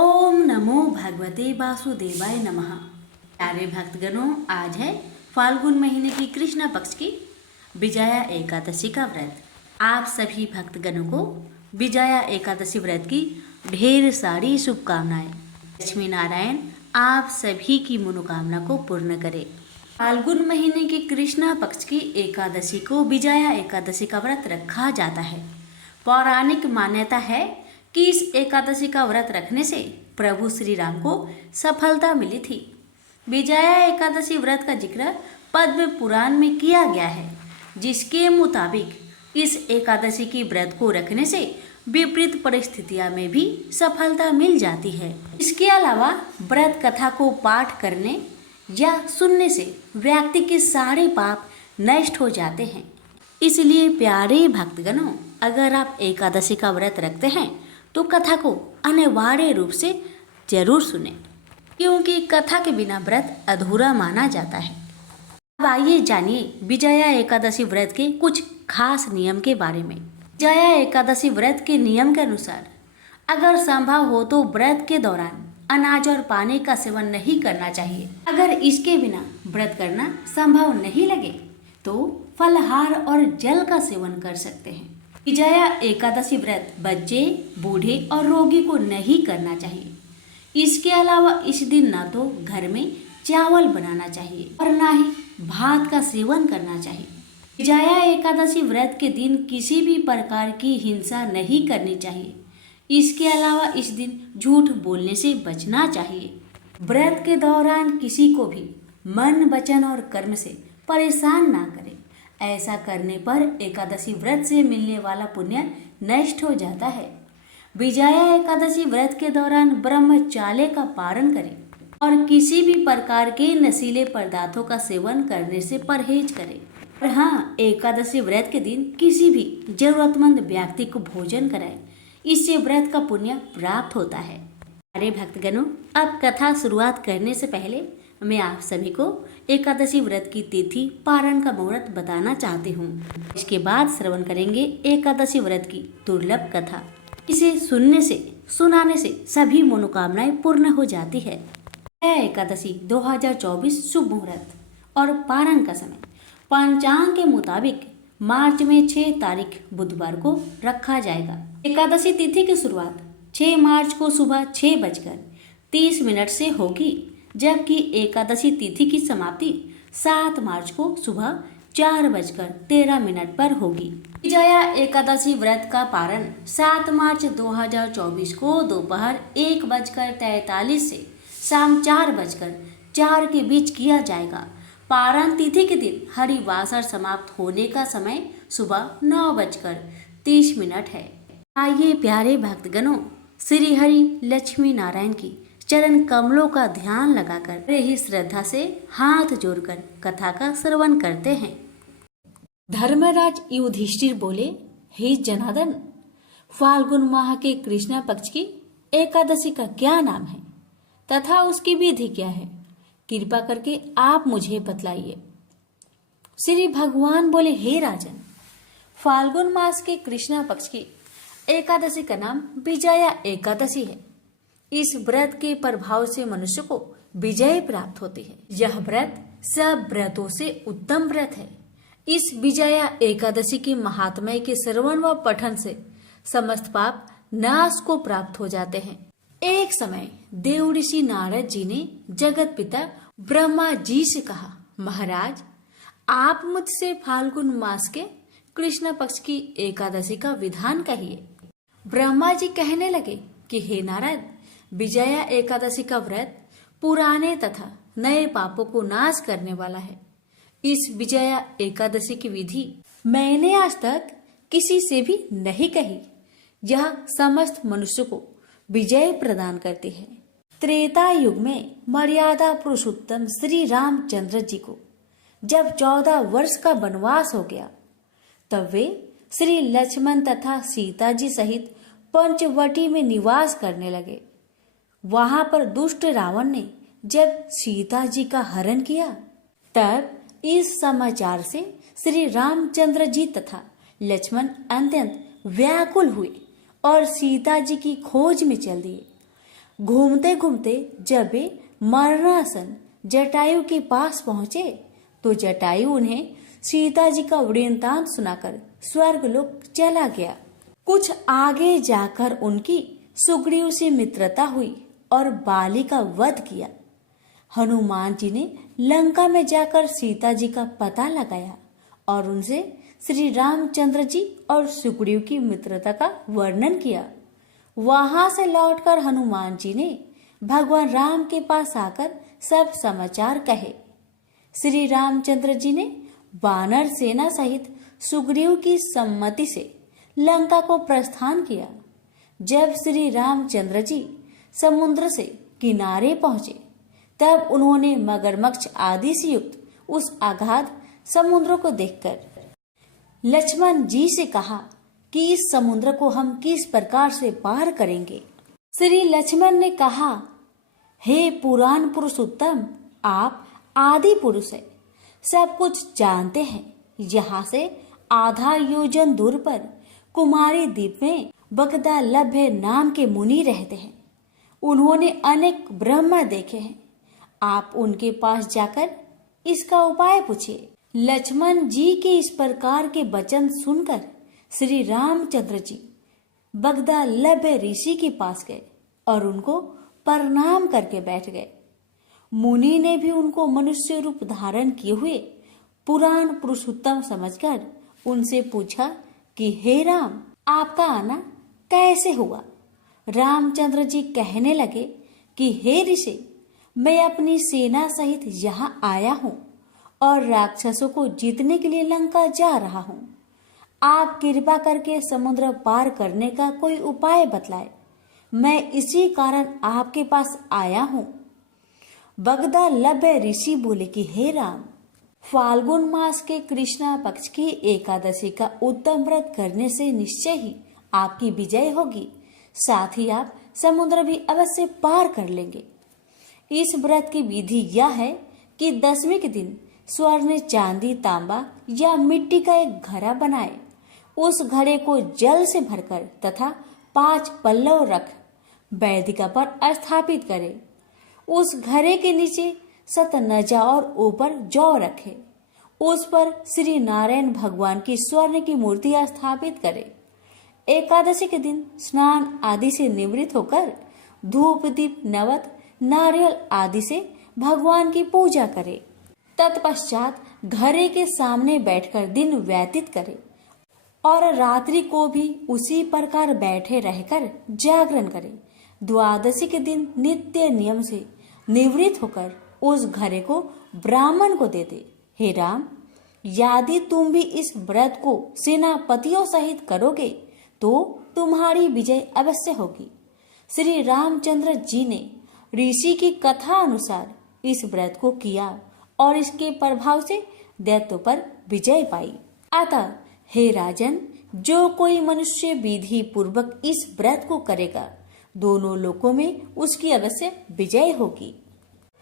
ओम नमो भगवते वासुदेवाय नमः। प्यारे भक्तगणों, आज है फाल्गुन महीने की कृष्ण पक्ष की विजया एकादशी का व्रत। आप सभी भक्तगणों को विजया एकादशी व्रत की ढेर सारी शुभकामनाएं। लक्ष्मी नारायण आप सभी की मनोकामना को पूर्ण करे। फाल्गुन महीने की कृष्ण पक्ष की एकादशी को विजया एकादशी का व्रत रखा जाता है। पौराणिक मान्यता है कि इस एकादशी का व्रत रखने से प्रभु श्री राम को सफलता मिली थी। विजया एकादशी व्रत का जिक्र पद्म पुराण में किया गया है, जिसके मुताबिक इस एकादशी की व्रत को रखने से विपरीत परिस्थितियों में भी सफलता मिल जाती है। इसके अलावा व्रत कथा को पाठ करने या सुनने से व्यक्ति के सारे पाप नष्ट हो जाते हैं। इसलिए प्यारे भक्तगणों, अगर आप एकादशी का व्रत रखते हैं तो कथा को अनिवार्य रूप से जरूर सुने, क्योंकि कथा के बिना व्रत अधूरा माना जाता है। अब आइए जानिए विजया एकादशी व्रत के कुछ खास नियम के बारे में। विजया एकादशी व्रत के नियम के अनुसार अगर संभव हो तो व्रत के दौरान अनाज और पानी का सेवन नहीं करना चाहिए। अगर इसके बिना व्रत करना संभव नहीं लगे तो फलहार और जल का सेवन कर सकते हैं। विजया एकादशी व्रत बच्चे, बूढ़े और रोगी को नहीं करना चाहिए। इसके अलावा इस दिन ना तो घर में चावल बनाना चाहिए और ना ही भात का सेवन करना चाहिए। विजया एकादशी व्रत के दिन किसी भी प्रकार की हिंसा नहीं करनी चाहिए। इसके अलावा इस दिन झूठ बोलने से बचना चाहिए। व्रत के दौरान किसी को भी मन, वचन और कर्म से परेशान ना करें। ऐसा करने पर एकादशी व्रत से मिलने वाला पुण्य नष्ट हो जाता है। विजया एकादशी व्रत के दौरान ब्रह्मचार्य का पालन करें और किसी भी प्रकार के नशीले पदार्थों का सेवन करने से परहेज करें। और हाँ, एकादशी व्रत के दिन किसी भी जरूरतमंद व्यक्ति को भोजन कराएं। इससे व्रत का पुण्य प्राप्त होता है। अरे भक्तगणों, अब कथा शुरुआत करने से पहले मैं आप सभी को एकादशी व्रत की तिथि, पारण का मुहूर्त बताना चाहती हूँ। इसके बाद श्रवण करेंगे एकादशी व्रत की दुर्लभ कथा। इसे सुनने से, सुनाने से सभी मनोकामनाएं पूर्ण हो जाती है। एकादशी 2024 शुभ मुहूर्त और पारण का समय पंचांग के मुताबिक मार्च में 6 तारीख बुधवार को रखा जाएगा। एकादशी तिथि की शुरुआत 6 मार्च को सुबह 6:30 से होगी, जबकि एकादशी तिथि की समाप्ति 7 मार्च को सुबह 4:13 पर होगी। विजया एकादशी व्रत का पारण 7 मार्च 2024 को दोपहर 1:43 से शाम 4:04 के बीच किया जाएगा। पारण तिथि के दिन हरिवासर समाप्त होने का समय सुबह 9:30 है। आइए प्यारे भक्तगणों, श्री हरि लक्ष्मी नारायण की चरण कमलों का ध्यान लगाकर ही श्रद्धा से हाथ जोड़कर कथा का श्रवण करते हैं। धर्मराज युधिष्ठिर बोले, हे जनार्दन, फाल्गुन माह के कृष्ण पक्ष की एकादशी का क्या नाम है तथा उसकी विधि क्या है? कृपा करके आप मुझे बतलाइए। श्री भगवान बोले, हे राजन, फाल्गुन मास के कृष्ण पक्ष की एकादशी का नाम विजया एकादशी है। इस व्रत के प्रभाव से मनुष्य को विजय प्राप्त होती है। यह व्रत सब व्रतों से उत्तम व्रत है। इस विजया एकादशी की महात्म्य के श्रवण व पठन से समस्त पाप नाश को प्राप्त हो जाते हैं। एक समय देव ऋषि नारद जी ने जगत पिता ब्रह्मा जी से कहा, महाराज, आप मुझसे फाल्गुन मास के कृष्ण पक्ष की एकादशी का विधान कहिए। ब्रह्मा जी कहने लगे कि हे नारद, विजया एकादशी का व्रत पुराने तथा नए पापों को नाश करने वाला है। इस विजया एकादशी की विधि मैंने आज तक किसी से भी नहीं कही। यह समस्त मनुष्य को विजय प्रदान करती है। त्रेता युग में मर्यादा पुरुषोत्तम श्री रामचंद्र जी को जब 14 वर्ष का वनवास हो गया, तब वे श्री लक्ष्मण तथा सीता जी सहित पंचवटी में निवास करने लगे। वहां पर दुष्ट रावण ने जब सीता जी का हरण किया, तब इस समाचार से श्री रामचंद्र जी तथा लक्ष्मण अत्यंत व्याकुल हुए और सीता जी की खोज में चल दिए। घूमते घूमते जब वे मरणासन जटायु के पास पहुंचे तो जटायु उन्हें सीता जी का वृत्तांत सुनाकर स्वर्गलोक चला गया। कुछ आगे जाकर उनकी सुग्रीव से मित्रता हुई और बाली का वध किया। हनुमान जी ने लंका में जाकर सीता जी का पता लगाया और उनसे श्री रामचंद्र जी और सुग्रीव की मित्रता का वर्णन किया। वहां से लौटकर हनुमान जी ने भगवान राम के पास आकर सब समाचार कहे। श्री रामचंद्र जी ने वानर सेना सहित सुग्रीव की सम्मति से लंका को प्रस्थान किया। जब श्री रामचंद्र जी समुद्र से किनारे पहुंचे तब उन्होंने मगरमच्छ आदि से युक्त उस अगाध समुद्र को देखकर लक्ष्मण जी से कहा कि इस समुद्र को हम किस प्रकार से पार करेंगे। श्री लक्ष्मण ने कहा, हे पुराण पुरुषोत्तम, आप आदि पुरुष है, सब कुछ जानते हैं। यहाँ से आधा योजन दूर पर कुमारी द्वीप में बगदालभ्य नाम के मुनि रहते हैं। उन्होंने अनेक ब्रह्मा देखे हैं। आप उनके पास जाकर इसका उपाय पूछिए। लक्ष्मण जी के इस प्रकार के वचन सुनकर श्री रामचंद्र जी बगदालभ्य ऋषि के पास गए और उनको प्रणाम करके बैठ गए। मुनि ने भी उनको मनुष्य रूप धारण किए हुए पुराण पुरुषोत्तम समझकर उनसे पूछा कि हे राम, आपका आना कैसे हुआ। रामचंद्र जी कहने लगे कि हे ऋषि, मैं अपनी सेना सहित यहाँ आया हूँ और राक्षसों को जीतने के लिए लंका जा रहा हूँ। आप कृपा करके समुद्र पार करने का कोई उपाय बतलाए। मैं इसी कारण आपके पास आया हूँ। बगदालभ्य ऋषि बोले कि हे राम, फाल्गुन मास के कृष्णा पक्ष की एकादशी का उत्तम व्रत करने से निश्चय ही आपकी विजय होगी। साथ ही आप समुद्र भी अवश्य पार कर लेंगे। इस व्रत की विधि यह है कि दसवीं के दिन स्वर्ण, चांदी, तांबा या मिट्टी का एक घड़ा बनाए। उस घड़े को जल से भरकर तथा 5 पल्लव रख वेदिका पर स्थापित करे। उस घड़े के नीचे सतनजा और ऊपर जौ रखे। उस पर श्री नारायण भगवान की स्वर्ण की मूर्ति स्थापित करे। एकादशी के दिन स्नान आदि से निवृत्त होकर धूप, दीप, नवत, नारियल आदि से भगवान की पूजा करे। तत्पश्चात घड़े के सामने बैठकर दिन व्यतीत करे और रात्रि को भी उसी प्रकार बैठे रहकर जागरण करे। द्वादशी के दिन नित्य नियम से निवृत्त होकर उस घड़े को ब्राह्मण को दे दे। हे राम, यदि तुम भी इस व्रत को सेनापतियों सहित करोगे तो तुम्हारी विजय अवश्य होगी। श्री रामचंद्र जी ने ऋषि की कथा अनुसार इस व्रत को किया और इसके प्रभाव से दैत्यों पर विजय पाई। अतः हे राजन, जो कोई मनुष्य विधि पूर्वक इस व्रत को करेगा, दोनों लोकों में उसकी अवश्य विजय होगी।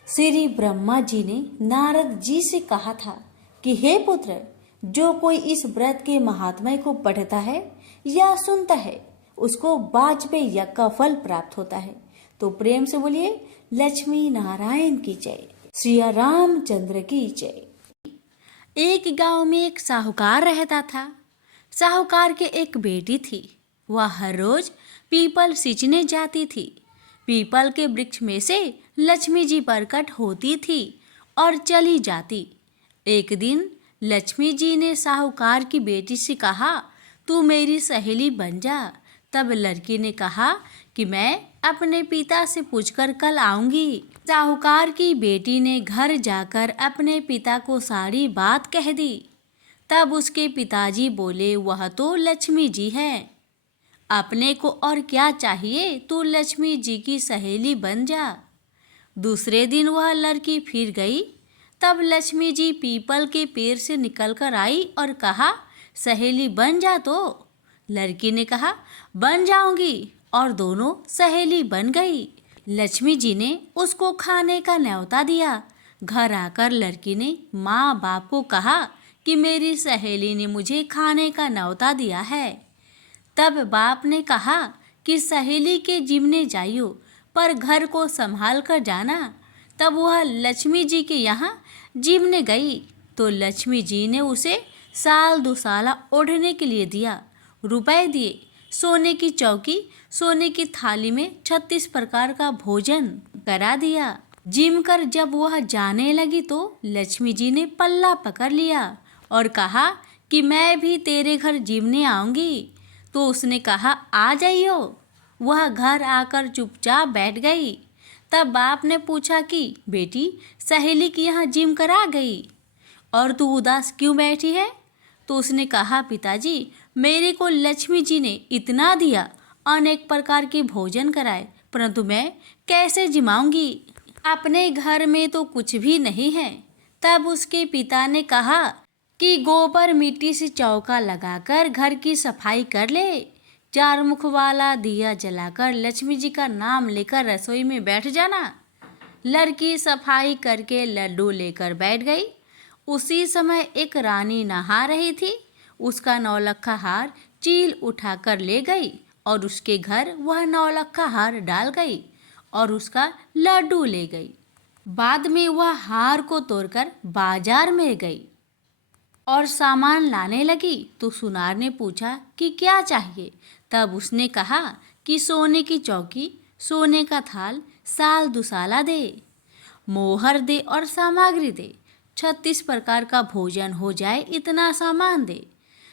श्री ब्रह्मा जी ने नारद जी से कहा था कि हे पुत्र, जो कोई इस व्रत के महात्म्य को पढ़ता है या सुनता है, उसको वाजपेयी यज्ञ का फल प्राप्त होता है। तो प्रेम से बोलिए, लक्ष्मी नारायण की जय, श्री रामचंद्र की जय। एक गांव में एक साहूकार रहता था। साहूकार के एक बेटी थी। वह हर रोज पीपल सींचने जाती थी। पीपल के वृक्ष में से लक्ष्मी जी प्रकट होती थी और चली जाती। एक दिन लक्ष्मी जी ने साहूकार की बेटी से कहा, तू मेरी सहेली बन जा। तब लड़की ने कहा कि मैं अपने पिता से पूछकर कल आऊंगी। साहूकार की बेटी ने घर जाकर अपने पिता को सारी बात कह दी। तब उसके पिताजी बोले, वह तो लक्ष्मी जी है, अपने को और क्या चाहिए, तू लक्ष्मी जी की सहेली बन जा। दूसरे दिन वह लड़की फिर गई। तब लक्ष्मी जी पीपल के पेड़ से निकलकर आई और कहा, सहेली बन जा। तो लड़की ने कहा, बन जाऊंगी, और दोनों सहेली बन गई। लक्ष्मी जी ने उसको खाने का न्योता दिया। घर आकर लड़की ने माँ बाप को कहा कि मेरी सहेली ने मुझे खाने का न्योता दिया है। तब बाप ने कहा कि सहेली के जिम्ने जाइयो, पर घर को संभाल कर जाना। तब वह लक्ष्मी जी के यहाँ जीमने गई तो लक्ष्मी जी ने उसे साल दुसाला ओढ़ने के लिए दिया, रुपए दिए, सोने की चौकी, सोने की थाली में 36 प्रकार का भोजन करा दिया। जिम कर जब वह जाने लगी तो लक्ष्मी जी ने पल्ला पकड़ लिया और कहा कि मैं भी तेरे घर जिमने आऊंगी। तो उसने कहा आ जाइयो। वह घर आकर चुपचाप बैठ गई। तब बाप ने पूछा कि बेटी, सहेली की यहाँ जिम करा गई और तू उदास क्यों बैठी है? तो उसने कहा पिताजी, मेरे को लक्ष्मी जी ने इतना दिया, अनेक प्रकार के भोजन कराए, परंतु मैं कैसे जिमाऊंगी? अपने घर में तो कुछ भी नहीं है। तब उसके पिता ने कहा कि गोबर मिट्टी से चौका लगाकर घर की सफाई कर ले, 4 मुख वाला दिया जलाकर लक्ष्मी जी का नाम लेकर रसोई में बैठ जाना। लड़की सफाई करके लड्डू लेकर बैठ गई। उसी समय एक रानी नहा रही थी। उसका नौलखा हार चील उठाकर ले गई और उसके घर वह नौलखा हार डाल गई और उसका लड्डू ले गई। बाद में वह हार को तोड़कर बाजार में गई और सामान लाने लगी तो सुनार ने पूछा कि क्या चाहिए? तब उसने कहा कि सोने की चौकी, सोने का थाल, साल दुसाला दे, मोहर दे और सामग्री दे, 36 प्रकार का भोजन हो जाए इतना सामान दे।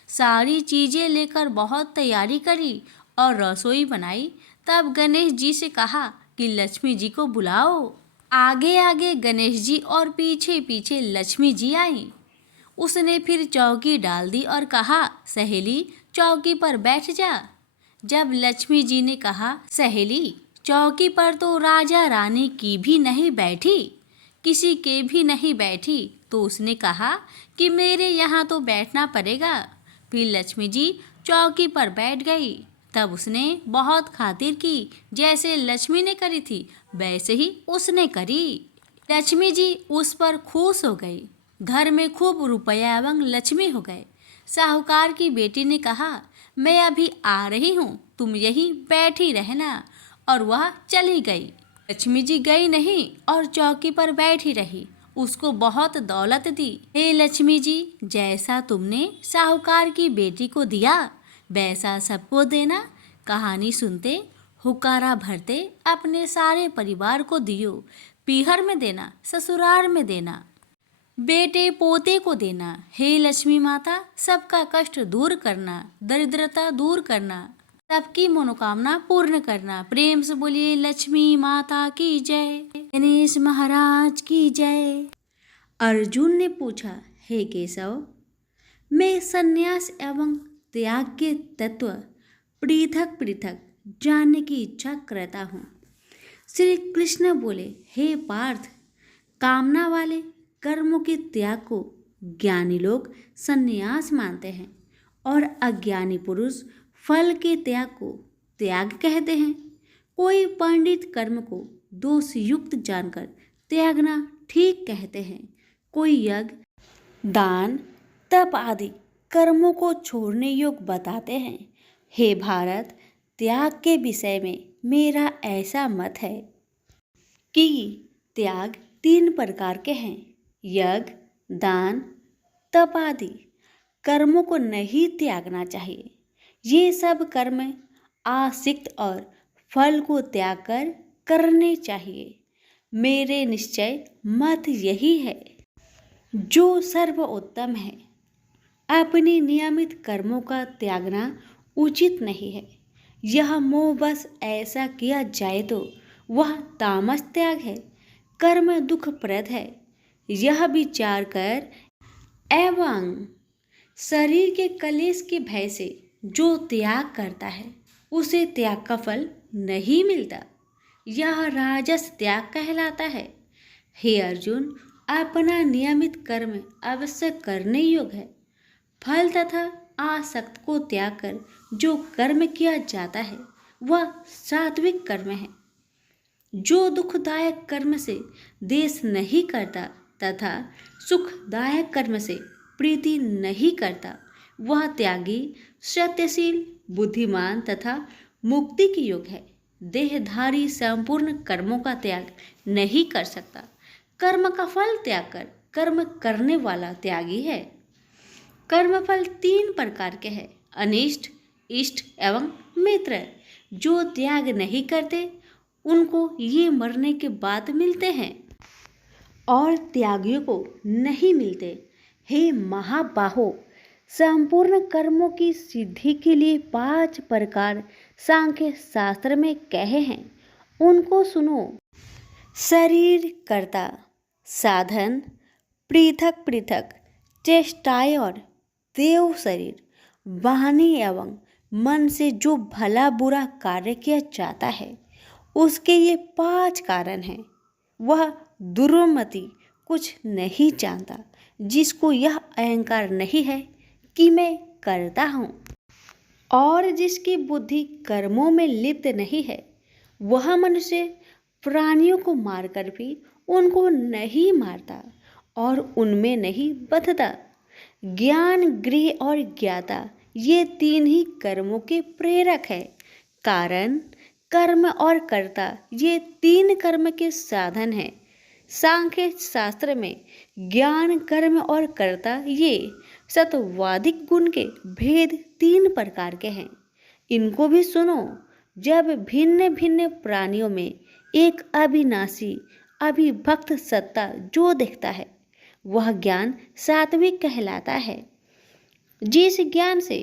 सारी चीज़ें लेकर बहुत तैयारी करी और रसोई बनाई। तब गणेश जी से कहा कि लक्ष्मी जी को बुलाओ। आगे आगे गणेश जी और पीछे पीछे लक्ष्मी जी आई। उसने फिर चौकी डाल दी और कहा सहेली, चौकी पर बैठ जा। जब लक्ष्मी जी ने कहा सहेली, चौकी पर तो राजा रानी की भी नहीं बैठी, किसी के भी नहीं बैठी, तो उसने कहा कि मेरे यहाँ तो बैठना पड़ेगा। फिर लक्ष्मी जी चौकी पर बैठ गई। तब उसने बहुत खातिर की, जैसे लक्ष्मी ने करी थी वैसे ही उसने करी। लक्ष्मी जी उस पर खुश हो गई। घर में खूब रुपया एवं लक्ष्मी हो गए। साहूकार की बेटी ने कहा मैं अभी आ रही हूँ, तुम यहीं बैठी रहना, और वह चली गई। लक्ष्मी जी गई नहीं और चौकी पर बैठी रही। उसको बहुत दौलत दी। हे लक्ष्मी जी, जैसा तुमने साहूकार की बेटी को दिया वैसा सबको देना। कहानी सुनते, हुकारा भरते अपने सारे परिवार को दियो। पीहर में देना, ससुराल में देना, बेटे पोते को देना। हे लक्ष्मी माता, सबका कष्ट दूर करना, दरिद्रता दूर करना, सबकी मनोकामना पूर्ण करना। प्रेम से बोलिए लक्ष्मी माता की जय, गणेश महाराज की जय। अर्जुन ने पूछा, हे केशव, मैं संन्यास एवं त्याग के तत्व पृथक पृथक जानने की इच्छा करता हूँ। श्री कृष्ण बोले, हे पार्थ, कामना वाले कर्मों के त्याग को ज्ञानी लोग संन्यास मानते हैं और अज्ञानी पुरुष फल के त्याग को त्याग कहते हैं। कोई पंडित कर्म को दोष युक्त जानकर त्यागना ठीक कहते हैं। कोई यज्ञ, दान, तप आदि कर्मों को छोड़ने योग्य बताते हैं। हे भारत, त्याग के विषय में मेरा ऐसा मत है कि त्याग 3 प्रकार के हैं। यज्ञ, दान, तप आदि कर्मों को नहीं त्यागना चाहिए। ये सब कर्म आसक्त और फल को त्याग कर करने चाहिए। मेरे निश्चय मत यही है जो सर्वोत्तम है। अपने नियमित कर्मों का त्यागना उचित नहीं है। यह मोहवश ऐसा किया जाए तो वह तामस त्याग है, कर्म दुखप्रद है। यह विचार कर एवं शरीर के कलेश के भय से जो त्याग करता है उसे त्याग का फल नहीं मिलता। यह राजस त्याग कहलाता है। हे अर्जुन, अपना नियमित कर्म अवश्य करने योग्य है। फल तथा आसक्त को त्याग कर जो कर्म किया जाता है वह सात्विक कर्म है। जो दुखदायक कर्म से देश नहीं करता तथा सुखदायक कर्म से प्रीति नहीं करता वह त्यागी, सत्यशील, बुद्धिमान तथा मुक्ति की योग्य है। देहधारी संपूर्ण कर्मों का त्याग नहीं कर सकता। कर्म का फल त्याग कर कर्म करने वाला त्यागी है। कर्मफल 3 प्रकार के हैं, अनिष्ट, इष्ट एवं मित्र। जो त्याग नहीं करते उनको ये मरने के बाद मिलते हैं और त्यागियों को नहीं मिलते। हे महाबाहो, संपूर्ण कर्मों की सिद्धि के लिए 5 प्रकार सांख्य शास्त्र में कहे हैं, उनको सुनो। शरीर कर्ता, साधन, पृथक पृथक चेष्टाएं और देव शरीर, वाणी एवं मन से जो भला बुरा कार्य किया जाता है उसके ये 5 कारण हैं। वह दुर्मति कुछ नहीं जानता जिसको यह अहंकार नहीं है कि मैं करता हूँ, और जिसकी बुद्धि कर्मों में लिप्त नहीं है, वह मनुष्य प्राणियों को मारकर भी उनको नहीं मारता और उनमें नहीं बंधता। ज्ञान, गृह और ज्ञाता ये 3 ही कर्मों के प्रेरक है। कारण, कर्म और कर्ता ये 3 कर्म के साधन हैं। सांख्य शास्त्र में ज्ञान, कर्म और कर्ता ये सत्वादिक गुण के भेद 3 प्रकार के हैं, इनको भी सुनो। जब भिन्न भिन्न प्राणियों में एक अविनाशी अविभक्त सत्ता जो दिखता है, वह ज्ञान सात्विक कहलाता है। जिस ज्ञान से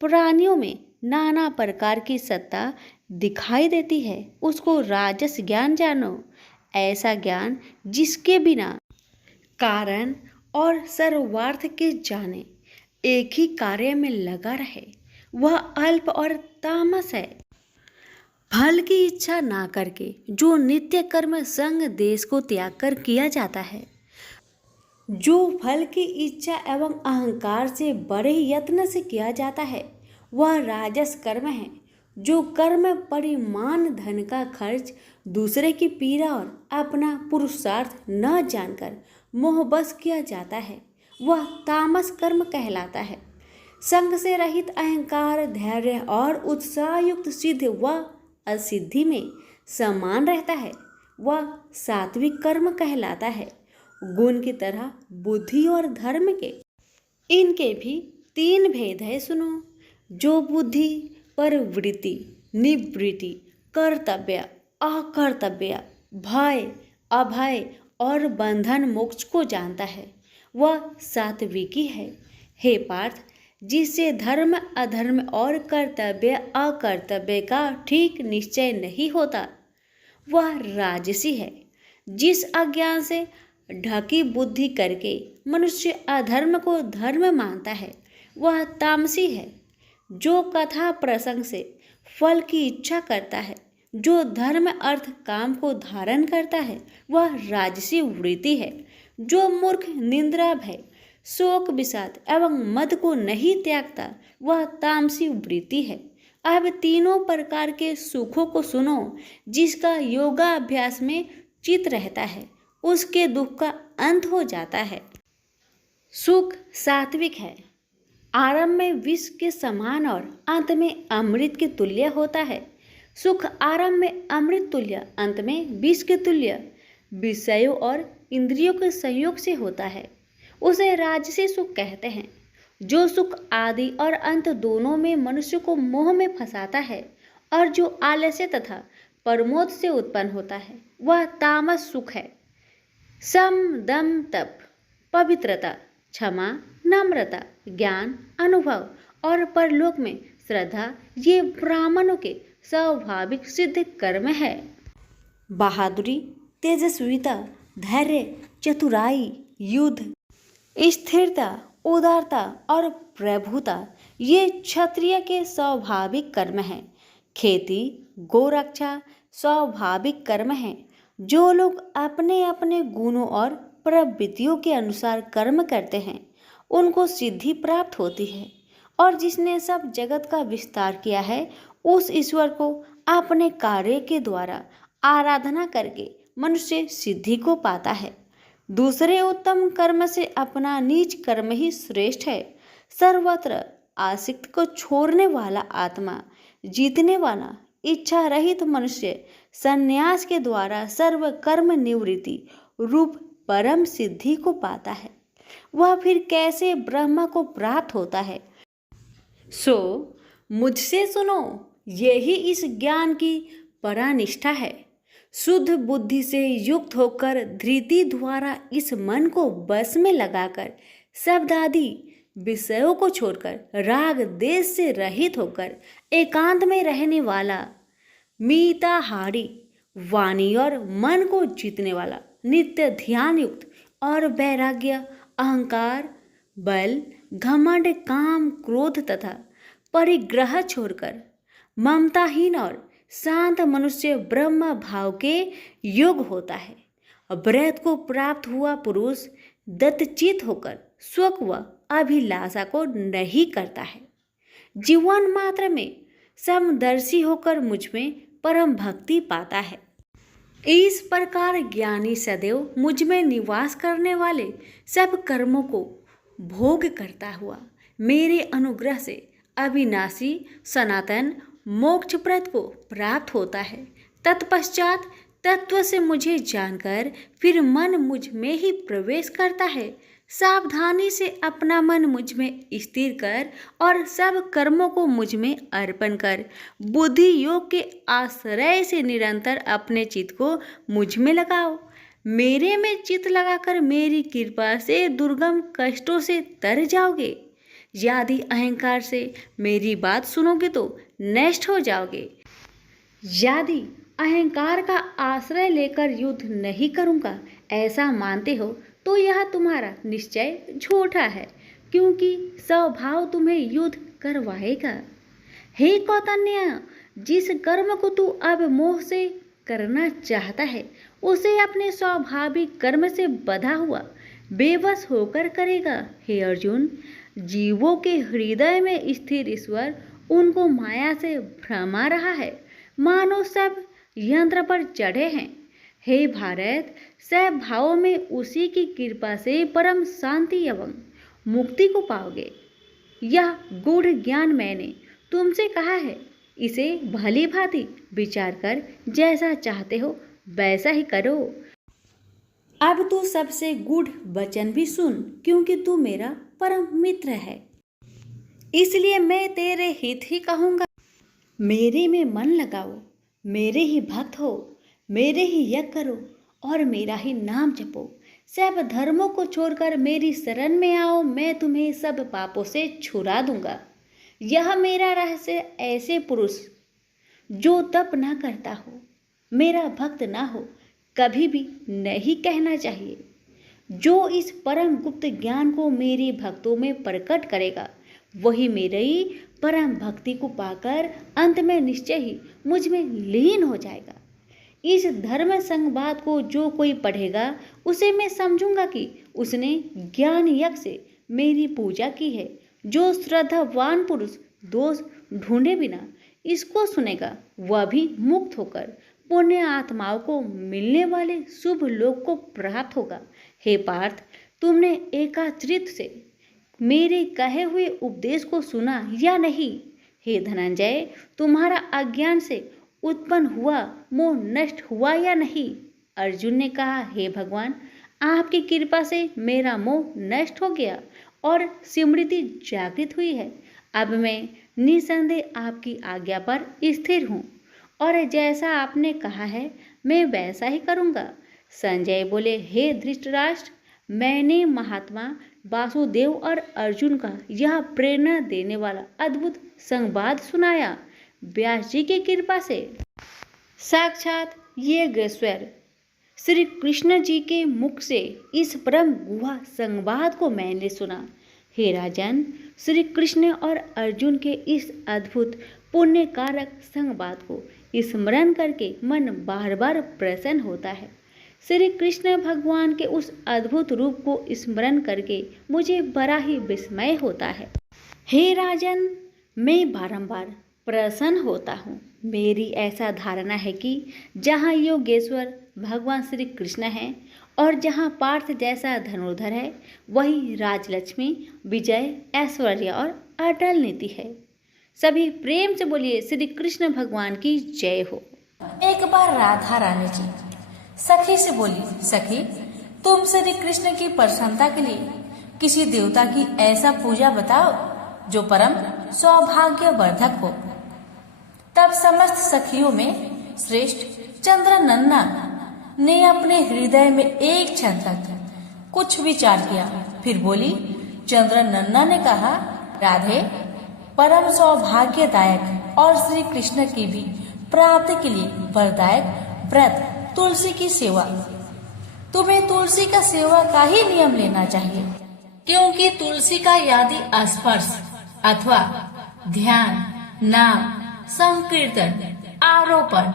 प्राणियों में नाना प्रकार की सत्ता दिखाई देती है उसको राजस ज्ञान जानो। ऐसा ज्ञान जिसके बिना कारण और सर्वार्थ के जाने एक ही कार्य में लगा रहे, वह अल्प और तामस है। फल की इच्छा ना करके जो नित्य कर्म संग देश को त्याग कर किया जाता है, जो फल की इच्छा एवं अहंकार से बड़े यत्न से किया जाता है, वह राजस कर्म है। जो कर्म परिमाण धन का खर्च दूसरे की पीड़ा और अपना पुरुषार्थ न जानकर मोहबस किया जाता है, वह तामस कर्म कहलाता है। संग से रहित अहंकार, धैर्य और उत्साह युक्त सिद्ध व असिद्धि में समान रहता है, वह सात्विक कर्म कहलाता है। गुण की तरह बुद्धि और धर्म के इनके भी 3 भेद है, सुनो। जो बुद्धि प्रवृत्ति, निवृत्ति, कर्तव्य, अकर्तव्य, भय, अभय और बंधन मोक्ष को जानता है, वह सात्विकी है। हे पार्थ, जिससे धर्म अधर्म और कर्तव्य अकर्तव्य का ठीक निश्चय नहीं होता, वह राजसी है। जिस अज्ञान से ढकी बुद्धि करके मनुष्य अधर्म को धर्म मानता है, वह तामसी है। जो कथा प्रसंग से फल की इच्छा करता है, जो धर्म अर्थ काम को धारण करता है, वह राजसी वृत्ति है। जो मूर्ख निंद्रा, भय, शोक, विषाद एवं मद को नहीं त्यागता, वह तामसी वृत्ति है। अब 3 प्रकार के सुखों को सुनो। जिसका योगाभ्यास में चित रहता है, उसके दुख का अंत हो जाता है। सुख सात्विक है, आरंभ में विष के समान और अंत में अमृत के तुल्य होता है। सुख आरंभ में अमृत तुल्य, अंत में विष के तुल्य विषयों और इंद्रियों के संयोग से होता है, उसे राजसी सुख कहते हैं। जो सुख आदि और अंत दोनों में मनुष्य को मोह में फंसाता है और जो आलस्य तथा प्रमोद से उत्पन्न होता है, वह तामस सुख है। सम, दम, तप, पवित्रता, क्षमा, नम्रता, ज्ञान, अनुभव और परलोक में श्रद्धा ये ब्राह्मणों के स्वाभाविक सिद्ध कर्म है। बहादुरी, तेजस्विता, धैर्य, चतुराई, युद्ध, स्थिरता, उदारता और प्रभुता ये क्षत्रिय के स्वाभाविक कर्म हैं। खेती, गोरक्षा स्वाभाविक कर्म है। जो लोग अपने अपने गुणों और प्रवृत्तियों के अनुसार कर्म करते हैं, उनको सिद्धि प्राप्त होती है। और जिसने सब जगत का विस्तार किया है, उस ईश्वर को अपने कार्य के द्वारा आराधना करके मनुष्य सिद्धि को पाता है। दूसरे उत्तम कर्म से अपना नीच कर्म ही श्रेष्ठ है। सर्वत्र आसक्त को छोड़ने वाला आत्मा जीतने वाला इच्छा रहित मनुष्य संन्यास के द्वारा सर्व कर्म निवृत्ति रूप परम सिद्धि को पाता है, वह फिर कैसे ब्रह्म को प्राप्त होता है? सो मुझसे सुनो, यही इस ज्ञान की परानिष्ठा है। शुद्ध बुद्धि से युक्त होकर धृति द्वारा इस मन को बस में लगाकर शब्द आदि विषयों को छोड़कर राग देश से रहित होकर एकांत में रहने वाला, मीताहारी वाणी और मन को जीतने वाला, नित्य ध्यान युक्त और वैराग्य, अहंकार, बल, घमंड, काम, क्रोध तथा परिग्रह छोड़कर ममताहीन और शांत मनुष्य ब्रह्म भाव के योग होता है। व्रत को प्राप्त हुआ पुरुष दत्तचित होकर स्वक व अभिलाषा को नहीं करता है। जीवन मात्र में समदर्शी होकर मुझ में परम भक्ति पाता है। इस प्रकार ज्ञानी सदैव मुझ में निवास करने वाले सब कर्मों को भोग करता हुआ मेरे अनुग्रह से अविनाशी सनातन मोक्षप्रद को प्राप्त होता है। तत्पश्चात तत्व से मुझे जानकर फिर मन मुझ में ही प्रवेश करता है। सावधानी से अपना मन मुझ में स्थिर कर और सब कर्मों को मुझ में अर्पण कर बुद्धि योग के आश्रय से निरंतर अपने चित्त को मुझ में लगाओ। मेरे में चित्त लगाकर मेरी कृपा से दुर्गम कष्टों से तर जाओगे। यदि अहंकार से मेरी बात सुनोगे तो नष्ट हो जाओगे। यदि अहंकार का आश्रय लेकर युद्ध नहीं करूँगा ऐसा मानते हो तो यह तुम्हारा निश्चय झूठा है, क्योंकि स्वभाव तुम्हें युद्ध करवाएगा। हे कौतन्य, जिस कर्म को तू अब मोह से करना चाहता है उसे अपने स्वाभाविक कर्म से बंधा हुआ बेबस होकर करेगा। हे अर्जुन, जीवों के हृदय में स्थिर ईश्वर उनको माया से भ्रमा रहा है, मानो सब यंत्र पर चढ़े हैं। हे भारत, सब भावों में उसी की कृपा से परम शांति एवं मुक्ति को पाओगे। यह गूढ़ ज्ञान मैंने तुमसे कहा है, इसे भली भांति विचार कर जैसा चाहते हो वैसा ही करो। अब तू सबसे गूढ़ वचन भी सुन, क्योंकि तू मेरा परम मित्र है, इसलिए मैं तेरे हित ही कहूँगा। मेरे में मन लगाओ, मेरे ही भक्त हो, मेरे ही यज्ञ करो और मेरा ही नाम जपो। सब धर्मों को छोड़कर मेरी शरण में आओ, मैं तुम्हें सब पापों से छुड़ा दूंगा। यह मेरा रहस्य ऐसे पुरुष जो तप ना करता हो, मेरा भक्त ना हो, कभी भी नहीं कहना चाहिए। जो इस परम गुप्त ज्ञान को मेरे भक्तों में प्रकट करेगा वही मेरी परम भक्ति को पाकर अंत में निश्चय ही मुझ में लीन हो जाएगा। इस धर्म संवाद को जो कोई पढ़ेगा उसे मैं समझूंगा कि उसने ज्ञान यज्ञ से मेरी पूजा की है। जो श्रद्धावान पुरुष दोष ढूंढे बिना इसको सुनेगा वह भी मुक्त होकर पुण्य आत्माओं को मिलने वाले शुभ लोक को प्राप्त होगा। हे पार्थ, तुमने एकाग्रचित्त से मेरे कहे हुए उपदेश को सुना या नहीं? हे धनंजय, तुम्हारा अज्ञान से उत्पन्न हुआ मोह नष्ट हुआ या नहीं? अर्जुन ने कहा, हे भगवान, आपकी कृपा से मेरा मोह नष्ट हो गया और स्मृति जागृत हुई है। अब मैं निसंदेह आपकी आज्ञा पर स्थिर हूँ और जैसा आपने कहा है मैं वैसा ही करूँगा। संजय बोले, हे धृतराष्ट्र, मैंने महात्मा वासुदेव और अर्जुन का यह प्रेरणा देने वाला अद्भुत संवाद सुनाया व्यास जी की कृपा से। साक्षात योगेश्वर श्री कृष्ण जी के मुख से इस परम गुहा संवाद को मैंने सुना। हे राजन, श्री कृष्ण और अर्जुन के इस अद्भुत पुण्य कारक संवाद को स्मरण करके मन बार बार प्रसन्न होता है। श्री कृष्ण भगवान के उस अद्भुत रूप को स्मरण करके मुझे बड़ा ही विस्मय होता है। हे राजन, मैं बारंबार प्रसन्न होता हूँ। मेरी ऐसा धारणा है कि जहाँ योगेश्वर भगवान श्री कृष्ण हैं और जहाँ पार्थ जैसा धनुर्धर है, वही राजलक्ष्मी, विजय, ऐश्वर्य और अटल नीति है। सभी प्रेम से बोलिए श्री कृष्ण भगवान की जय हो। एक बार राधा रानी जी सखी से बोली, सखी तुम श्री कृष्ण की प्रसन्नता के लिए किसी देवता की ऐसा पूजा बताओ जो परम सौभाग्यवर्धक हो। तब समस्त सखियों में श्रेष्ठ चंद्रनन्ना ने अपने हृदय में एक क्षण तक कुछ विचार किया, फिर बोली। चंद्रनन्ना ने कहा, राधे, परम सौभाग्यदायक और श्री कृष्ण की भी प्राप्ति के लिए वरदायक व्रत तुलसी की सेवा। तुम्हें तुलसी का सेवा का ही नियम लेना चाहिए, क्योंकि तुलसी का यदि स्पर्श अथवा ध्यान, नाम, संकीर्तन, आरोपण,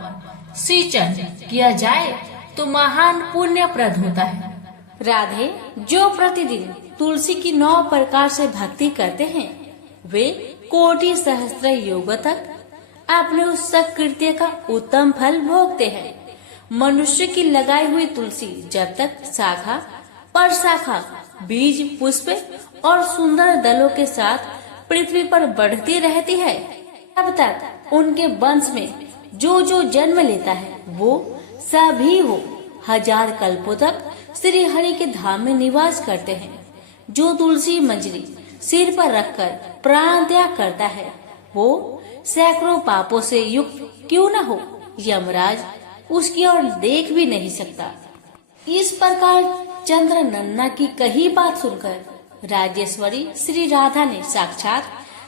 सिंचन किया जाए तो महान पुण्यप्रद होता है। राधे, जो प्रतिदिन तुलसी की 9 प्रकार से भक्ति करते हैं वे कोटि सहस्त्र योग तक अपने उस सत्कृत्य का उत्तम फल भोगते हैं। मनुष्य की लगाई हुई तुलसी जब तक शाखा पर शाखा, बीज, पुष्प और सुंदर दलों के साथ पृथ्वी पर बढ़ती रहती है, तब तक उनके वंश में जो जो जन्म लेता है वो सभी हो हजार कल्पों तक श्री हरि के धाम में निवास करते हैं। जो तुलसी मंजरी सिर पर रखकर प्राण त्याग करता है वो सैकड़ों पापों से युक्त क्यों न हो, यमराज उसकी ओर देख भी नहीं सकता। इस प्रकार चंद्रनन्ना की कही बात सुनकर राजेश्वरी श्री राधा ने साक्षात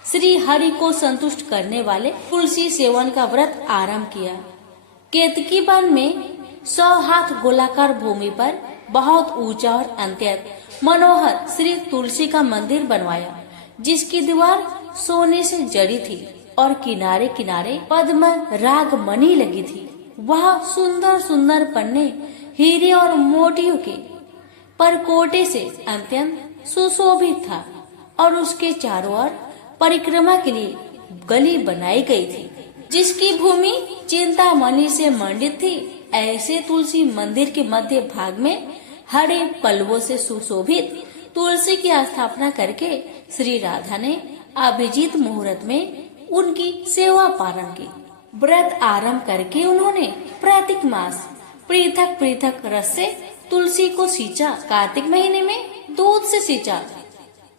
श्री हरि को संतुष्ट करने वाले तुलसी सेवन का व्रत आरंभ किया। केतकी वन में 100 हाथ गोलाकार भूमि पर बहुत ऊंचा और अत्यंत मनोहर श्री तुलसी का मंदिर बनवाया, जिसकी दीवार सोने से जड़ी थी और किनारे किनारे पद्म राग मणि लगी थी। वह सुंदर सुंदर पन्ने हीरे और मोतियों के परकोटे से अत्यंत सुशोभित था और उसके चारों ओर परिक्रमा के लिए गली बनाई गई थी, जिसकी भूमि चिंतामणि से मंडित थी। ऐसे तुलसी मंदिर के मध्य भाग में हरे पल्लवों से सुशोभित तुलसी की स्थापना करके श्री राधा ने अभिजीत मुहूर्त में उनकी सेवा पारण की। व्रत आरंभ करके उन्होंने प्रत्येक मास पृथक पृथक रस से तुलसी को सींचा। कार्तिक महीने में दूध से सींचा,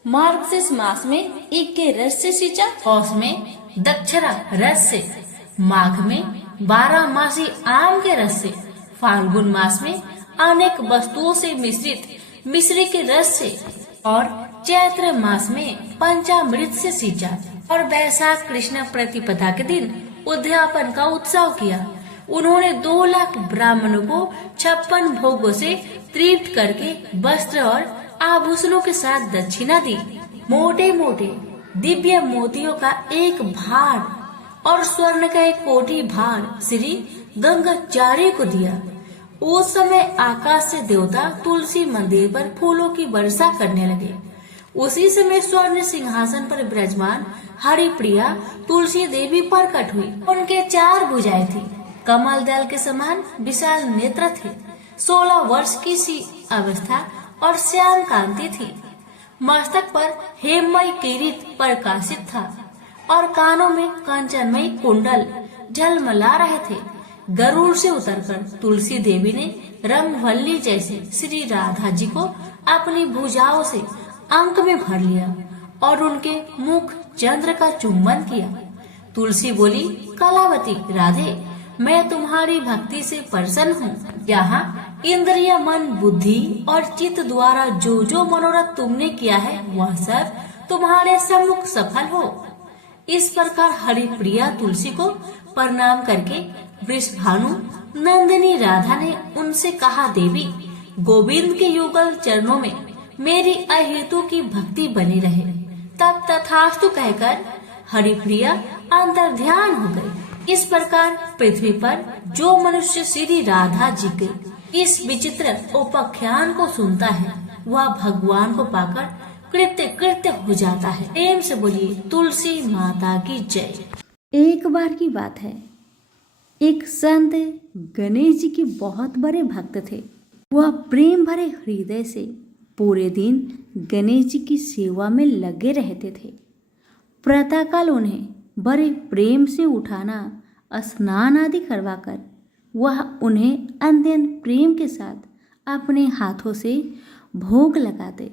मार्गशीर्ष मास में ईख के रस से सींचा, पौष में दक्षरा रस से, माघ में 12 मासी आम के रस से, फाल्गुन मास में अनेक वस्तुओं से मिश्रित मिश्री के रस से और चैत्र मास में पंचामृत से सींचा और वैशाख कृष्ण प्रतिपदा के दिन उद्यापन का उत्सव किया। उन्होंने 2 लाख ब्राह्मणों को 56 भोगों से तृप्त करके वस्त्र और आभूषणों के साथ दक्षिणा दी। मोटे मोटे दिव्य मोतियों का एक भार और स्वर्ण का एक कोटि भार श्री गंगाचार्य को दिया। उस समय आकाश से देवता तुलसी मंदिर पर फूलों की वर्षा करने लगे। उसी समय स्वर्ण सिंहासन पर विराजमान हरिप्रिया तुलसी देवी प्रकट हुई। उनके 4 भुजाएं थी, कमल दल के समान विशाल नेत्र थे, 16 वर्ष की सी अवस्था और श्याम कांति थी। मस्तक पर हेममय किरीट प्रकाशित था और कानों में कंचनमय कुंडल झलमला रहे थे। गरुड़ से उतरकर तुलसी देवी ने रंगवल्ली जैसे श्री राधा जी को अपनी भुजाओं से अंक में भर लिया और उनके मुख चंद्र का चुम्बन किया। तुलसी बोली, कलावती राधे, मैं तुम्हारी भक्ति से प्रसन्न हूँ। यहाँ इंद्रिय, मन, बुद्धि और चित्त द्वारा जो जो मनोरथ तुमने किया है वह सब तुम्हारे सम्मुख सफल हो। इस प्रकार हरिप्रिया तुलसी को प्रणाम करके वृषभानु नंदिनी राधा ने उनसे कहा, देवी, गोविंद के युगल चरणों में मेरी अहेतु की भक्ति बनी रहे। तब तथास्तु कहकर हरिप्रिया अंतर्ध्यान हो गई। इस प्रकार पृथ्वी पर जो मनुष्य श्री राधा जी के इस विचित्र उपाख्यान को सुनता है वह भगवान को पाकर कृत्य कृत्य हो जाता है। प्रेम से बोलिए तुलसी माता की जय। एक बार की बात है, एक संत गणेश जी के बहुत बड़े भक्त थे। वह प्रेम भरे हृदय से पूरे दिन गणेश जी की सेवा में लगे रहते थे। प्रातःकाल उन्हें बड़े प्रेम से उठाना, स्नान आदि करवाकर वह उन्हें अत्यंत प्रेम के साथ अपने हाथों से भोग लगाते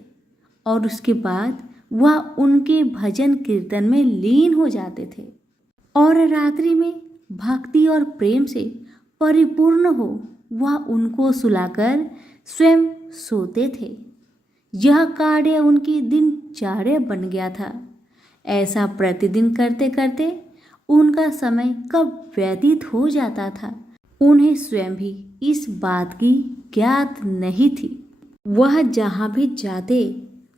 और उसके बाद वह उनके भजन कीर्तन में लीन हो जाते थे और रात्रि में भक्ति और प्रेम से परिपूर्ण हो वह उनको सुलाकर स्वयं सोते थे। यह कार्य उनकी दिनचर्या बन गया था। ऐसा प्रतिदिन करते करते उनका समय कब व्यतीत हो जाता था उन्हें स्वयं भी इस बात की ज्ञात नहीं थी। वह जहाँ भी जाते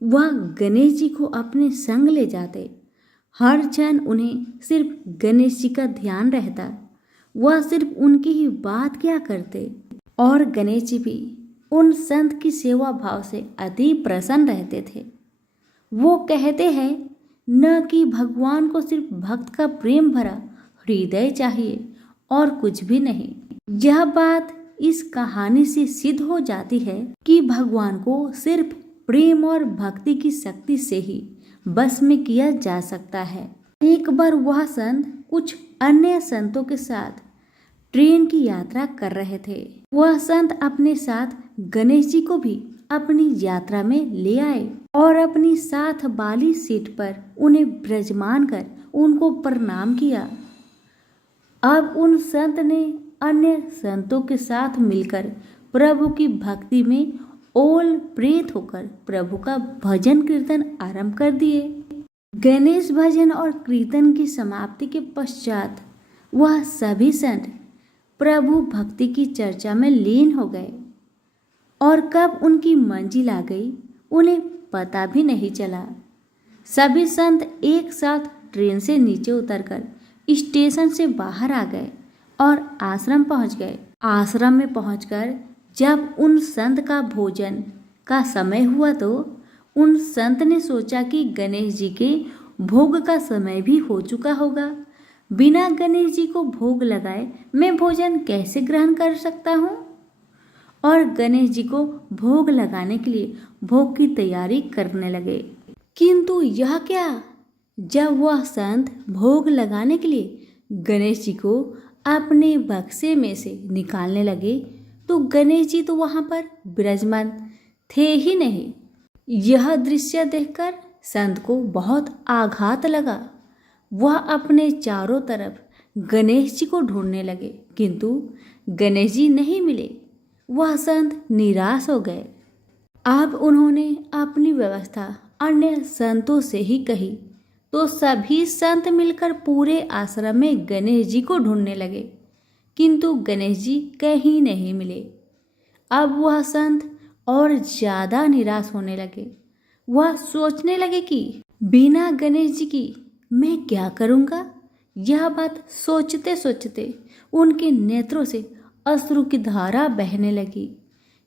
वह गणेश जी को अपने संग ले जाते। हर क्षण उन्हें सिर्फ गणेश जी का ध्यान रहता। वह सिर्फ उनकी ही बात क्या करते और गणेश जी भी उन संत की सेवा भाव से अति प्रसन्न रहते थे। वो कहते हैं न कि भगवान को सिर्फ भक्त का प्रेम भरा हृदय चाहिए और कुछ भी नहीं। यह बात इस कहानी से सिद्ध हो जाती है कि भगवान को सिर्फ प्रेम और भक्ति की शक्ति से ही बस में किया जा सकता है। एक बार वह संत कुछ अन्य संतों के साथ ट्रेन की यात्रा कर रहे थे। वह संत अपने साथ गणेश जी को भी अपनी यात्रा में ले आए और अपनी साथ वाली सीट पर उन्हें विराजमान कर उनको प्रणाम किया। अब उन संत ने अन्य संतों के साथ मिलकर प्रभु की भक्ति में ओल प्रेत होकर प्रभु का भजन कीर्तन आरंभ कर दिए। गणेश भजन और कीर्तन की समाप्ति के पश्चात वह सभी संत प्रभु भक्ति की चर्चा में लीन हो गए और कब उनकी मंजिल आ गई उन्हें पता भी नहीं चला। सभी संत एक साथ ट्रेन से नीचे उतरकर स्टेशन से बाहर आ गए और आश्रम पहुंच गए। आश्रम में पहुंचकर जब उन संत का भोजन का समय हुआ तो उन संत ने सोचा कि गणेश जी के भोग का समय भी हो चुका होगा। बिना गणेश जी को भोग लगाए मैं भोजन कैसे ग्रहण कर सकता हूँ? और गणेश जी को भोग लगाने के लिए भोग की तैयारी करने लगे। किंतु यह क्या, जब वह संत भोग लगाने के लिए गणेश जी को अपने बक्से में से निकालने लगे तो गणेश जी तो वहां पर विराजमान थे ही नहीं। यह दृश्य देखकर संत को बहुत आघात लगा। वह अपने चारों तरफ गणेश जी को ढूंढने लगे किंतु गणेश जी नहीं मिले। वह संत निराश हो गए। अब उन्होंने अपनी व्यवस्था अन्य संतों से ही कही तो सभी संत मिलकर पूरे आश्रम में गणेश जी को ढूंढने लगे किंतु गणेश जी कहीं नहीं मिले। अब वह संत और ज्यादा निराश होने लगे। वह सोचने लगे कि बिना गणेश जी की मैं क्या करूँगा। यह बात सोचते सोचते उनके नेत्रों से अश्रु की धारा बहने लगी।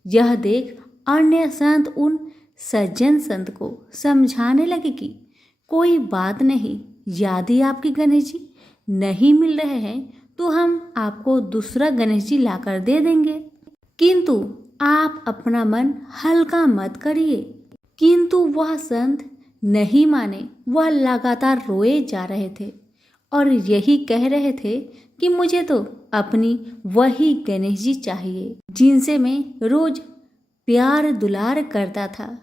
यह देख अन्य संत उन सज्जन संत को समझाने लगे कि कोई बात नहीं, यदि आपके गणेश जी नहीं मिल रहे हैं तो हम आपको दूसरा गणेश जी लाकर दे देंगे, किंतु आप अपना मन हल्का मत करिए। किंतु वह संत नहीं माने। वह लगातार रोए जा रहे थे और यही कह रहे थे कि मुझे तो अपनी वही गणेश जी चाहिए जिनसे मैं रोज प्यार दुलार करता था।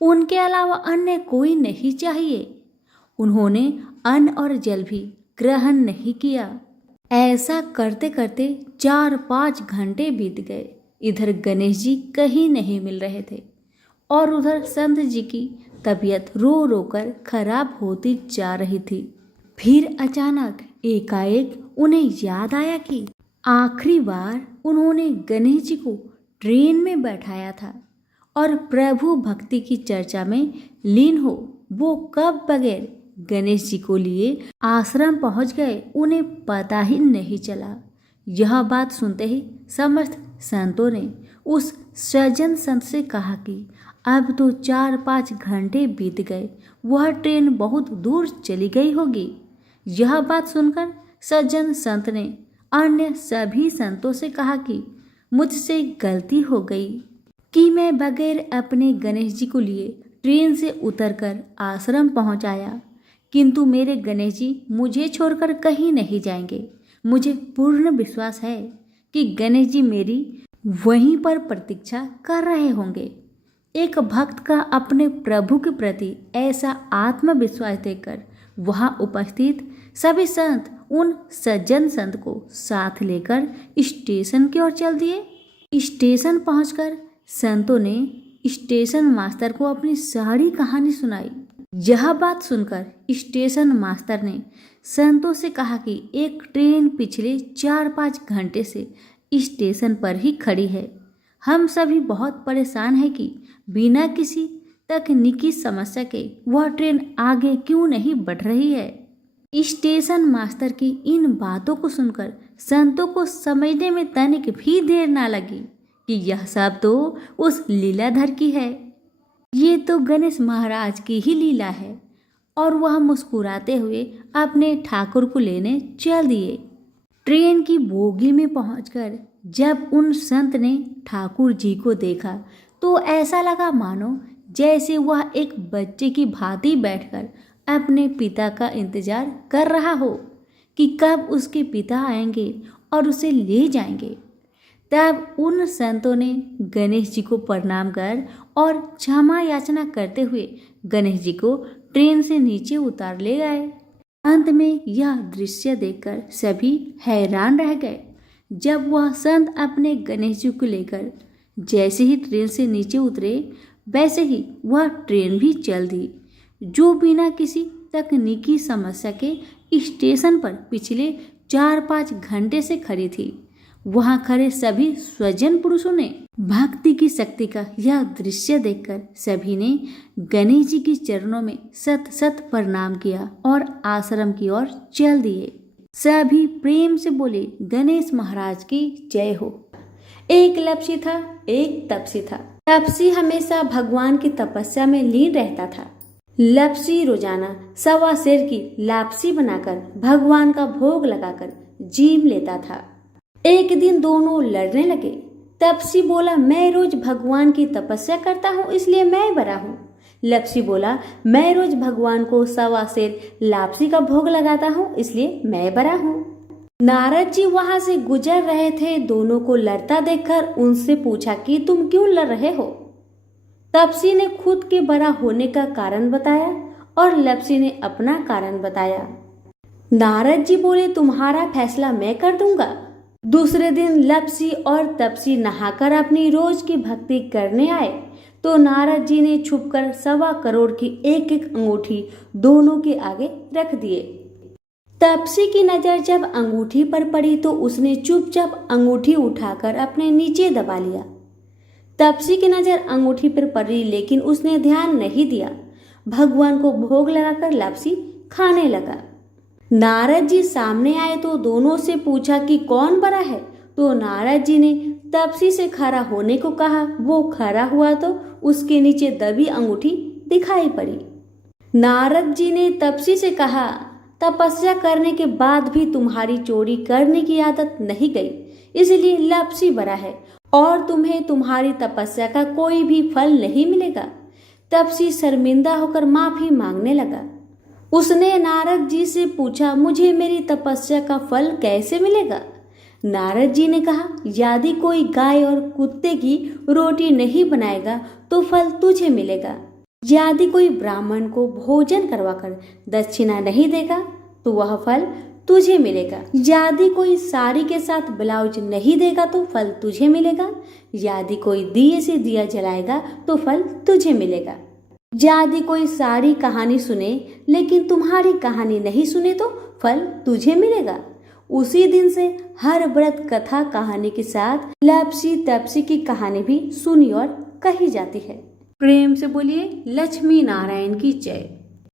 उनके अलावा अन्य कोई नहीं चाहिए। उन्होंने अन्न और जल भी ग्रहण नहीं किया। ऐसा करते करते 4-5 घंटे बीत गए। इधर गणेश जी कहीं नहीं मिल रहे थे और उधर संत जी की तबीयत रो रो कर खराब होती जा रही थी। फिर अचानक एकाएक उन्हें याद आया कि आखिरी बार उन्होंने गणेश जी को ट्रेन में बैठाया था और प्रभु भक्ति की चर्चा में लीन हो वो कब बगैर गणेश जी को लिए आश्रम पहुंच गए उन्हें पता ही नहीं चला। यह बात सुनते ही समस्त संतों ने उस सज्जन संत से कहा कि अब तो 4-5 घंटे बीत गए, वह ट्रेन बहुत दूर चली गई होगी। यह बात सुनकर सज्जन संत ने अन्य सभी संतों से कहा कि मुझसे गलती हो गई कि मैं बगैर अपने गणेश जी को लिए ट्रेन से उतरकर आश्रम पहुंच आया, किंतु मेरे गणेश जी मुझे छोड़कर कहीं नहीं जाएंगे। मुझे पूर्ण विश्वास है कि गणेश जी मेरी वहीं पर प्रतीक्षा कर रहे होंगे। एक भक्त का अपने प्रभु के प्रति ऐसा आत्मविश्वास देखकर वहां उपस्थित सभी संत उन सज्जन संत को साथ लेकर स्टेशन की ओर चल दिए। स्टेशन पहुंचकर संतों ने स्टेशन मास्टर को अपनी सारी कहानी सुनाई। यह बात सुनकर स्टेशन मास्टर ने संतों से कहा कि एक ट्रेन पिछले 4-5 घंटे से स्टेशन पर ही खड़ी है। हम सभी बहुत परेशान हैं कि बिना किसी तकनीकी समस्या के वह ट्रेन आगे क्यों नहीं बढ़ रही है। स्टेशन मास्टर की इन बातों को सुनकर संतों को समझने में तनिक भी देर ना लगी कि यह सब तो उस लीलाधर की है। ये तो गणेश महाराज की ही लीला है। और वह मुस्कुराते हुए अपने ठाकुर को लेने चल दिए। ट्रेन की बोगी में पहुंचकर जब उन संत ने ठाकुर जी को देखा तो ऐसा लगा मानो जैसे वह एक बच्चे की भांति बैठकर अपने पिता का इंतजार कर रहा हो कि कब उसके पिता आएंगे और उसे ले जाएंगे। तब उन संतों ने गणेश जी को प्रणाम कर और क्षमा याचना करते हुए गणेश जी को ट्रेन से नीचे उतार ले गए। अंत में यह दृश्य देखकर सभी हैरान रह गए। जब वह संत अपने गणेश जी को लेकर जैसे ही ट्रेन से नीचे उतरे वैसे ही वह ट्रेन भी चल दी, जो बिना किसी तकनीकी समस्या के स्टेशन पर पिछले 4-5 घंटे से खड़ी थी। वहां खड़े सभी स्वजन पुरुषों ने भक्ति की शक्ति का यह दृश्य देखकर सभी ने गणेश जी के चरणों में सत सत प्रणाम किया और आश्रम की ओर चल दिए। सभी प्रेम से बोले, गणेश महाराज की जय हो। एक लपसी था, एक तपसी था। तपसी हमेशा भगवान की तपस्या में लीन रहता था। लपसी रोजाना 1.25 सेर की लापसी बनाकर भगवान का भोग लगाकर जीम लेता था। एक दिन दोनों लड़ने लगे। तपसी बोला, मैं रोज भगवान की तपस्या करता हूँ इसलिए मैं बड़ा हूँ। लपसी बोला, मैं रोज भगवान को 1.25 सेर लापसी का भोग लगाता हूँ इसलिए मैं बड़ा हूँ। नारद जी वहां से गुजर रहे थे। दोनों को लड़ता देखकर उनसे पूछा कि तुम क्यों लड़ रहे हो। तपसी ने खुद के बड़ा होने का कारण बताया और लपसी ने अपना कारण बताया। नारद जी बोले, तुम्हारा फैसला मैं कर दूंगा। दूसरे दिन लपसी और तपसी नहाकर अपनी रोज की भक्ति करने आए तो नारद जी ने छुपकर 1.25 करोड़ की एक अंगूठी दोनों के आगे रख दिए। तपसी की नजर जब अंगूठी पर पड़ी तो उसने चुपचाप अंगूठी उठाकर अपने नीचे दबा लिया। तपसी की नजर अंगूठी पर पड़ी लेकिन उसने ध्यान नहीं दिया। भगवान को भोग लगाकर लपसी खाने लगा। नारद जी सामने आए तो दोनों से पूछा कि कौन बड़ा है, तो नारद जी ने तपसी से खड़ा होने को कहा। वो खड़ा हुआ तो उसके नीचे दबी अंगूठी दिखाई पड़ी। नारद जी ने तपसी से कहा, तपस्या करने के बाद भी तुम्हारी चोरी करने की आदत नहीं गई, इसलिए लपसी बड़ा है और तुम्हें तुम्हारी तपस्या का कोई भी फल नहीं मिलेगा। तपसी शर्मिंदा होकर माफी मांगने लगा। उसने नारद जी से पूछा, मुझे मेरी तपस्या का फल कैसे मिलेगा। नारद जी ने कहा, यदि कोई गाय और कुत्ते की रोटी नहीं बनाएगा तो फल तुझे मिलेगा। यदि कोई ब्राह्मण को भोजन करवाकर दक्षिणा नहीं देगा तो वह फल तुझे मिलेगा। यदि कोई साड़ी के साथ ब्लाउज नहीं देगा तो फल तुझे मिलेगा। यदि कोई दिए से दिया जलाएगा तो फल तुझे मिलेगा। यदि कोई सारी कहानी सुने लेकिन तुम्हारी कहानी नहीं सुने तो फल तुझे मिलेगा। उसी दिन से हर व्रत कथा कहानी के साथ लपसी तपसी की कहानी भी सुनी और कही जाती है। प्रेम से बोलिए लक्ष्मी नारायण की जय।